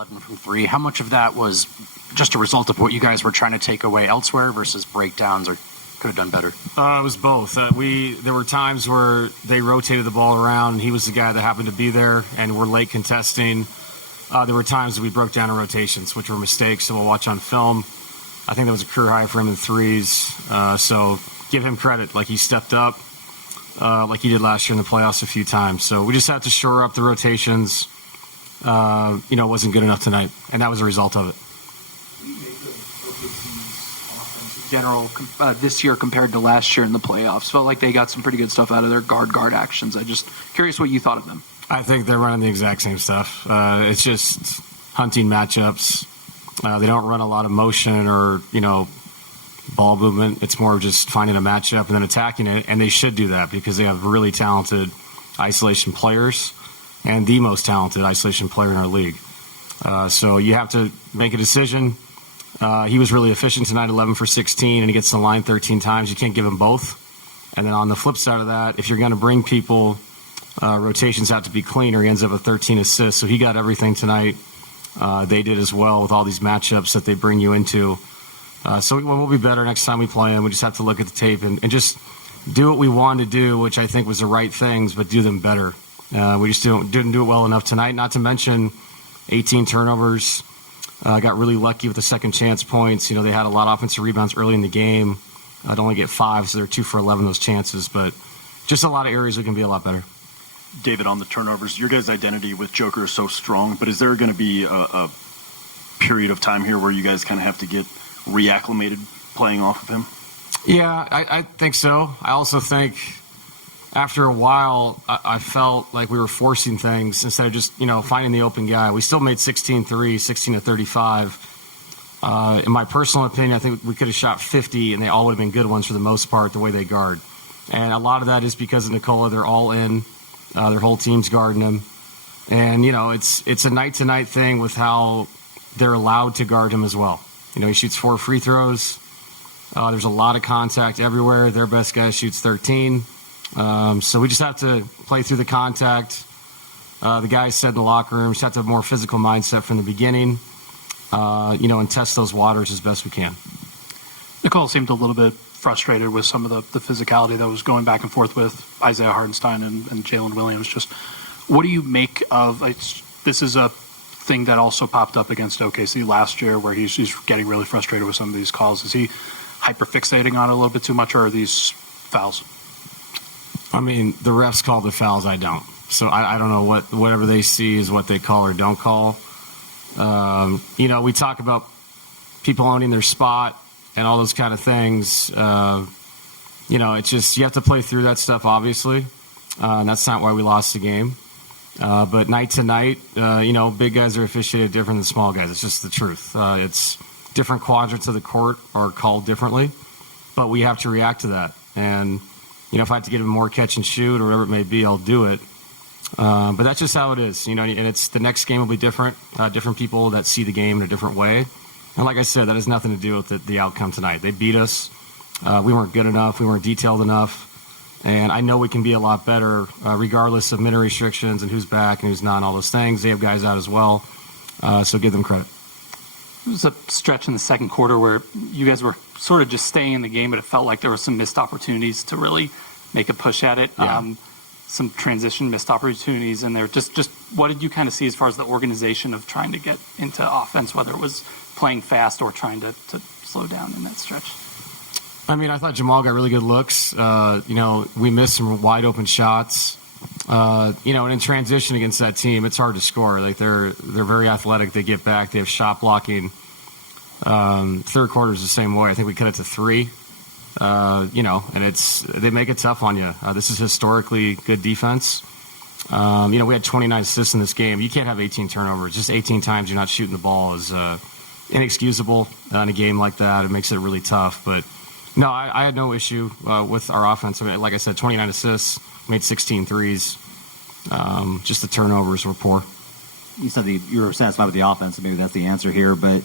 11 from 3. How much of that was just a result of what you guys were trying to take away elsewhere versus breakdowns, or could have done better? It was both. There were times where they rotated the ball around, and he was the guy that happened to be there, and we're late contesting. There were times that we broke down in rotations, which were mistakes, so we'll watch on film. I think that was a career high for him in threes. So give him credit. Like, he stepped up like he did last year in the playoffs a few times. So we just had to shore up the rotations. It wasn't good enough tonight, and that was a result of it. General this year compared to last year in the playoffs, felt like they got some pretty good stuff out of their guard actions. I just curious what you thought of them. I think they're running the exact same stuff. It's just hunting matchups. They don't run a lot of motion or ball movement. It's more of just finding a matchup and then attacking it, and they should do that because they have really talented isolation players and the most talented isolation player in our league. So you have to make a decision. He was really efficient tonight, 11 for 16, and he gets to the line 13 times. You can't give him both. And then on the flip side of that, if you're going to bring people, rotations have to be cleaner. He ends up with 13 assists, so he got everything tonight. They did as well with all these matchups that they bring you into. So we'll be better next time we play him. We just have to look at the tape and just do what we wanted to do, which I think was the right things, but do them better. We just didn't do it well enough tonight, not to mention 18 turnovers. Got really lucky with the second chance points. They had a lot of offensive rebounds early in the game. I'd only get 5, so they're 2 for 11 those chances. But just a lot of areas that can be a lot better. David, on the turnovers, your guys' identity with Joker is so strong, but is there going to be a period of time here where you guys kind of have to get reacclimated playing off of him? Yeah, I think so. I also think after a while, I felt like we were forcing things instead of just, finding the open guy. We still made 16 threes, 16 to 35. In my personal opinion, I think we could have shot 50, and they all would have been good ones for the most part, the way they guard. And a lot of that is because of Nikola. They're all in. Their whole team's guarding him. And, it's a night-to-night thing with how they're allowed to guard him as well. He shoots 4 free throws. There's a lot of contact everywhere. Their best guy shoots 13. So we just have to play through the contact. The guys said in the locker room, just have to have a more physical mindset from the beginning, and test those waters as best we can. Nicole seemed a little bit frustrated with some of the physicality that was going back and forth with Isaiah Hartenstein and Jalen Williams. Just what do you make of this is a thing that also popped up against OKC last year where he's getting really frustrated with some of these calls. Is he hyper-fixating on it a little bit too much, or are these fouls? I mean, the refs call the fouls, I don't. So I don't know whatever they see is what they call or don't call. We talk about people owning their spot and all those kind of things. It's just you have to play through that stuff, obviously. And that's not why we lost the game. But night to night, big guys are officiated different than small guys. It's just the truth. It's different quadrants of the court are called differently. But we have to react to that. And if I have to get him more catch and shoot or whatever it may be, I'll do it. But that's just how it is, and it's the next game will be different. Different people that see the game in a different way. And like I said, that has nothing to do with the outcome tonight. They beat us. We weren't good enough. We weren't detailed enough. And I know we can be a lot better, regardless of minute restrictions and who's back and who's not and all those things. They have guys out as well. So give them credit. It was a stretch in the second quarter where you guys were sort of just staying in the game, but it felt like there were some missed opportunities to really make a push at it. Yeah. Some transition missed opportunities in there. Just what did you kind of see as far as the organization of trying to get into offense, whether it was playing fast or trying to slow down in that stretch? I mean, I thought Jamal got really good looks. We missed some wide open shots. And in transition against that team, it's hard to score. Like they're very athletic. They get back. They have shot blocking. Third quarter is the same way. I think we cut it to 3. And they make it tough on you. This is historically good defense. We had 29 assists in this game. You can't have 18 turnovers. Just 18 times you're not shooting the ball is inexcusable in a game like that. It makes it really tough. But no, I had no issue with our offense. I mean, like I said, 29 assists, made 16 threes. Just the turnovers were poor. You said you were satisfied with the offense, so maybe that's the answer here. But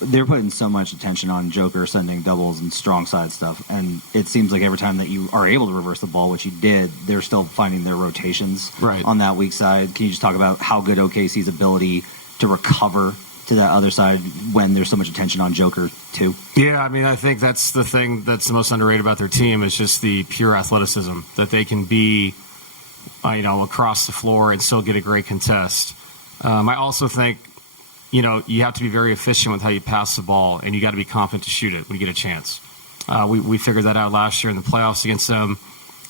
they're putting so much attention on Joker sending doubles and strong side stuff, and it seems like every time that you are able to reverse the ball, which you did, they're still finding their rotations right on that weak side. Can you just talk about how good OKC's ability to recover to that other side when there's so much attention on Joker too? Yeah, I mean, I think that's the thing that's the most underrated about their team is just the pure athleticism that they can be, across the floor and still get a great contest. I also think, you have to be very efficient with how you pass the ball, and you got to be confident to shoot it when you get a chance. We figured that out last year in the playoffs against them.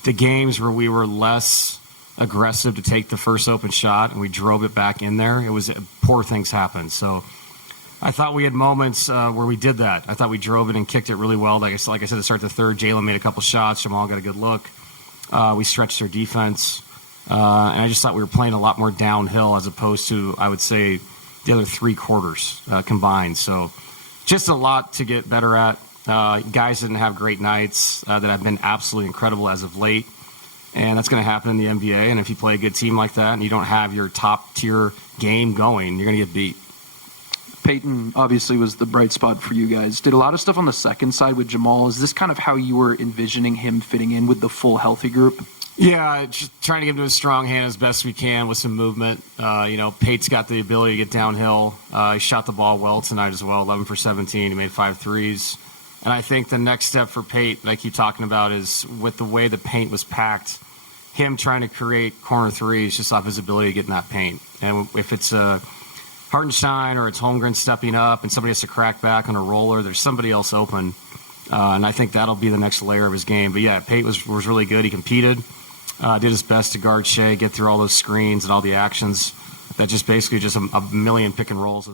The games where we were less aggressive to take the first open shot and we drove it back in there, it was poor things happened. So I thought we had moments where we did that. I thought we drove it and kicked it really well. Like I said, to start the third, Jalen made a couple shots. Jamal got a good look. We stretched their defense. And I just thought we were playing a lot more downhill as opposed to, I would say, the other 3 quarters combined. So just a lot to get better at. Guys didn't have great nights that have been absolutely incredible as of late. And that's going to happen in the NBA. And if you play a good team like that and you don't have your top-tier game going, you're going to get beat. Peyton obviously was the bright spot for you guys. Did a lot of stuff on the second side with Jamal. Is this kind of how you were envisioning him fitting in with the full healthy group? Yeah, just trying to give him a strong hand as best we can with some movement. Pate's got the ability to get downhill. He shot the ball well tonight as well, 11 for 17. He made 5 threes. And I think the next step for Pate, that I keep talking about, is with the way the paint was packed, him trying to create corner threes just off his ability to get in that paint. And if it's Hartenstein or it's Holmgren stepping up and somebody has to crack back on a roller, there's somebody else open. And I think that'll be the next layer of his game. But, yeah, Pate was really good. He competed, did his best to guard Shea, get through all those screens and all the actions that just basically just a million pick and rolls.